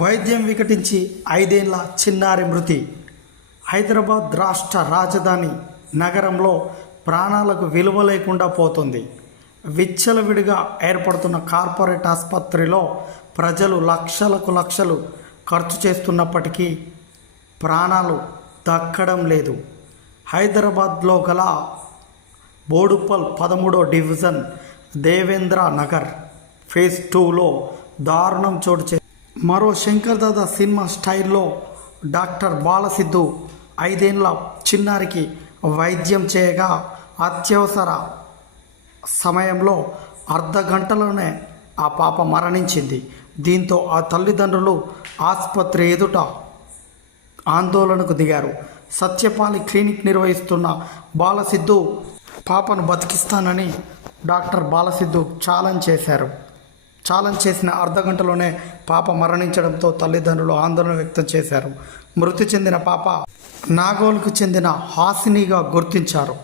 వైద్యం వికటించి 5 ఏళ్ల చిన్నారి మృతి. హైదరాబాద్ రాష్ట్ర రాజధాని నగరంలో ప్రాణాలకు విలువ లేకుండా పోతుంది. విచ్చలవిడిగా ఏర్పడుతున్న కార్పొరేట్ ఆసుపత్రిలో ప్రజలు లక్షలు ఖర్చు చేస్తున్నప్పటికీ ప్రాణాలు దక్కడం లేదు. హైదరాబాద్లో గల బోడుప్పల్ 13వ డివిజన్ దేవేంద్ర నగర్ ఫేజ్ 2లో దారుణం చోటు మరో శంకర్ దాదా సినిమా స్టైల్లో డాక్టర్ బాలసిద్ధు 5 ఏళ్ల చిన్నారికి వైద్యం చేయగా అత్యవసర సమయంలో అర్ధ గంటలోనే ఆ పాప మరణించింది. దీంతో ఆ తల్లిదండ్రులు ఆసుపత్రి ఎదుట ఆందోళనకు దిగారు. సత్యపాలి క్లినిక్ నిర్వహిస్తున్న బాలసిద్ధు పాపను బతికిస్తానని డాక్టర్ బాలసిద్ధు ఛాలెంజ్ చేసిన అర్ధ గంటలోనే పాప మరణించడంతో తల్లిదండ్రులు ఆందోళన వ్యక్తం చేశారు. మృతి చెందిన పాప నాగోల్కు చెందిన హాసినిగా గుర్తించారు.